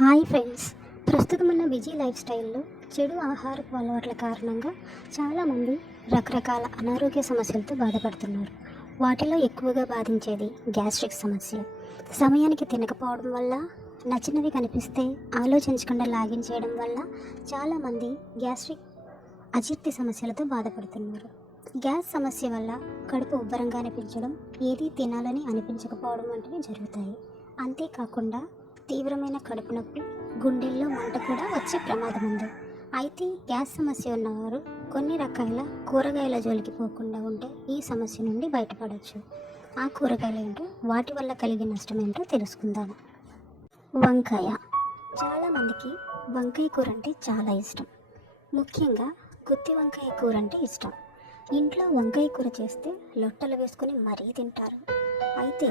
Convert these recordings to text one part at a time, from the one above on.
Hi friends. ప్రస్తుతం ఉన్న busy life స్టైల్లో చెడు ఆహారపు అలవాట్ల కారణంగా చాలామంది రకరకాల అనారోగ్య సమస్యలతో బాధపడుతున్నారు. వాటిలో ఎక్కువగా బాధించేది గ్యాస్ట్రిక్ సమస్య. సమయానికి తినకపోవడం వల్ల నచ్చినవి కనిపిస్తే ఆలోచించకుండా లాగించేయడం వల్ల చాలామంది గ్యాస్ట్రిక్ అజీర్తి సమస్యలతో బాధపడుతున్నారు. గ్యాస్ సమస్య వల్ల కడుపు ఉబ్బరంగా అనిపించడం ఏది తినాలని అనిపించకపోవడం వంటివి జరుగుతాయి. అంతేకాకుండా తీవ్రమైన కడుపు నొప్పి గుండెల్లో మంట కూడా వచ్చే ప్రమాదం ఉంది. అయితే గ్యాస్ సమస్య ఉన్నవారు కొన్ని రకాల కూరగాయల జోలికి పోకుండా ఉంటే ఈ సమస్య నుండి బయటపడవచ్చు ఆ కూరగాయలు ఏంటో వాటి వల్ల కలిగే నష్టం ఏంటో తెలుసుకుందాం. వంకాయ. చాలామందికి వంకాయ కూర అంటే చాలా ఇష్టం. ముఖ్యంగా గుత్తి వంకాయ కూర అంటే ఇష్టం. ఇంట్లో వంకాయ కూర చేస్తే లొట్టలు వేసుకొని మరీ తింటారు. అయితే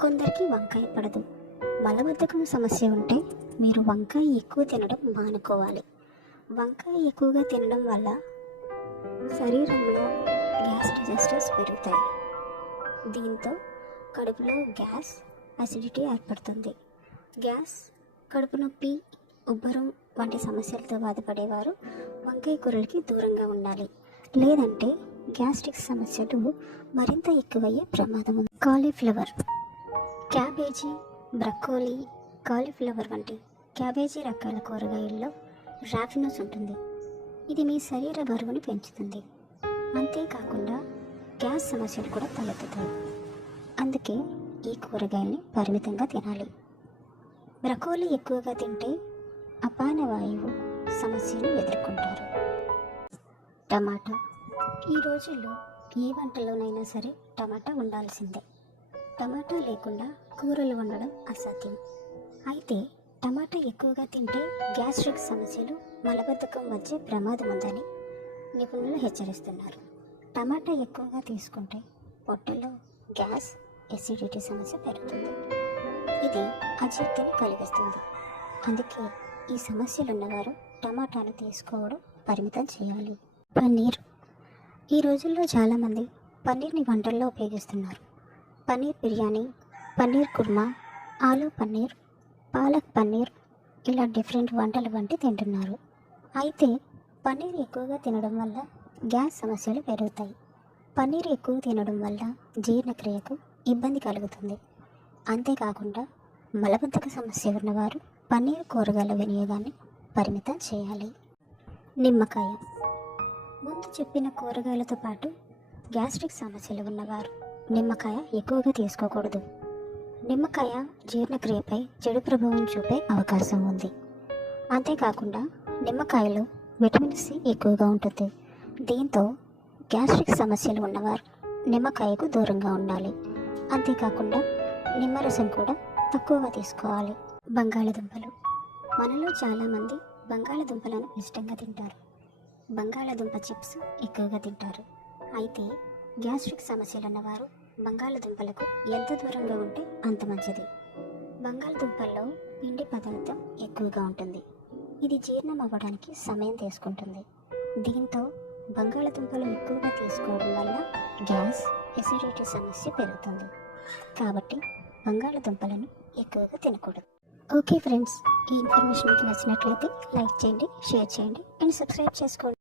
కొందరికి వంకాయ పడదు. మలబద్ధకం సమస్య ఉంటే మీరు వంకాయ ఎక్కువ తినడం మానుకోవాలి. వంకాయ ఎక్కువగా తినడం వల్ల శరీరంలో గ్యాస్ డిజెస్టర్స్ పెరుగుతాయి. దీంతో కడుపులో గ్యాస్ అసిడిటీ ఏర్పడుతుంది. గ్యాస్ కడుపు నొప్పి ఉబ్బరం వంటి సమస్యలతో బాధపడేవారు వంకాయ కూరలకి దూరంగా ఉండాలి. లేదంటే గ్యాస్ట్రిక్ సమస్యలు మరింత ఎక్కువయ్యే ప్రమాదం ఉంది. కాలీఫ్లవర్ క్యాబేజీ బ్రక్కోలీ కాలీఫ్లవర్ వంటి క్యాబేజీ రకాల కూరగాయల్లో రాఫినోస్ ఉంటుంది. ఇది మీ శరీర బరువుని పెంచుతుంది. అంతేకాకుండా గ్యాస్ సమస్యలు కూడా తలెత్తుతాయి. అందుకే ఈ కూరగాయల్ని పరిమితంగా తినాలి. బ్రకోలీ ఎక్కువగా తింటే అపాన వాయువు సమస్యను ఎదుర్కొంటారు. టమాటా. ఈ రోజుల్లో ఏ వంటలోనైనా సరే టమాటా ఉండాల్సిందే. టమాటా లేకుండా కూరలు వండడం అసాధ్యం. అయితే టమాటా ఎక్కువగా తింటే గ్యాస్ట్రిక్ సమస్యలు మలబద్ధకం వచ్చే ప్రమాదం ఉందని నిపుణులు హెచ్చరిస్తున్నారు. టమాటా ఎక్కువగా తీసుకుంటే పొట్టలో గ్యాస్ ఎసిడిటీ సమస్య పెరుగుతుంది. ఇది అజీర్తిని కలిగిస్తుంది. అందుకే ఈ సమస్యలు ఉన్నవారు టమాటాను తీసుకోవడం పరిమితం చేయాలి. పన్నీర్. ఈ రోజుల్లో చాలామంది పన్నీర్ని వంటల్లో ఉపయోగిస్తున్నారు. పన్నీర్ బిర్యానీ పన్నీర్ కుర్మా ఆలూ పన్నీర్ పాలక్ పన్నీర్ ఇలా డిఫరెంట్ వంటలు వంటి తింటున్నారు. అయితే పన్నీర్ ఎక్కువగా తినడం వల్ల గ్యాస్ సమస్యలు పెరుగుతాయి. పన్నీర్ ఎక్కువ తినడం వల్ల జీర్ణక్రియకు ఇబ్బంది కలుగుతుంది. అంతేకాకుండా మలబద్ధక సమస్య ఉన్నవారు పన్నీర్ కూరగాయల వినియోగాన్ని పరిమితం చేయాలి. నిమ్మకాయ. ముందు చెప్పిన కూరగాయలతో పాటు గ్యాస్ట్రిక్ సమస్యలు ఉన్నవారు నిమ్మకాయ ఎక్కువగా తీసుకోకూడదు. నిమ్మకాయ జీర్ణక్రియపై చెడు ప్రభావం చూపే అవకాశం ఉంది. అంతేకాకుండా నిమ్మకాయలో విటమిన్ సి ఎక్కువగా ఉంటుంది. దీంతో గ్యాస్ట్రిక్ సమస్యలు ఉన్నవారు నిమ్మకాయకు దూరంగా ఉండాలి. అంతేకాకుండా నిమ్మరసం కూడా తక్కువగా తీసుకోవాలి. బంగాళదుంపలు. మనలో చాలామంది బంగాళదుంపలను ఇష్టంగా తింటారు. బంగాళదుంప చిప్స్ ఎక్కువగా తింటారు. అయితే గ్యాస్ట్రిక్ సమస్యలు ఉన్నవారు బంగాళదుంపలకు ఎంత దూరంగా ఉంటే అంత మంచిది. బంగాళదుంపల్లో పిండి పదార్థం ఎక్కువగా ఉంటుంది. ఇది జీర్ణం అవ్వడానికి సమయం తీసుకుంటుంది. దీంతో బంగాళదుంపలు ఎక్కువగా తీసుకోవడం వల్ల గ్యాస్ ఎసిడిటీ సమస్య పెరుగుతుంది. కాబట్టి బంగాళదుంపలను ఎక్కువగా తినకూడదు. ఓకే ఫ్రెండ్స్ ఈ ఇన్ఫర్మేషన్ మీకు నచ్చినట్లయితే లైక్ చేయండి షేర్ చేయండి అండ్ సబ్స్క్రైబ్ చేసుకోండి.